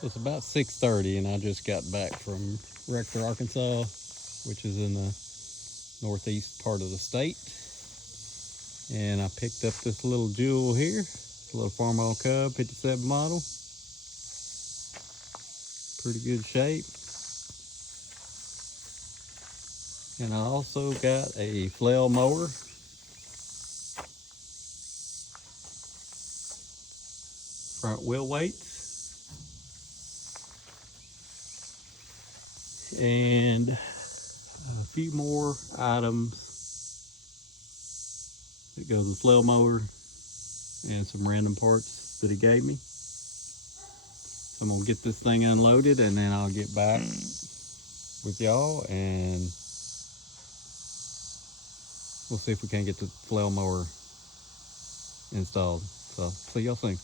It's about 6:30 and I just got back from Rector, Arkansas, which is in the northeast part of the state. And I picked up this little jewel here. It's a little Farmall Cub, 57 model. Pretty good shape. And I also got a Flail Mower. Front wheel weights. And a few more items that go to the Flail Mower and some random parts that he gave me. So I'm gonna get this thing unloaded and then I'll get back with y'all and we'll see if we can get the Flail Mower installed. So see y'all soon.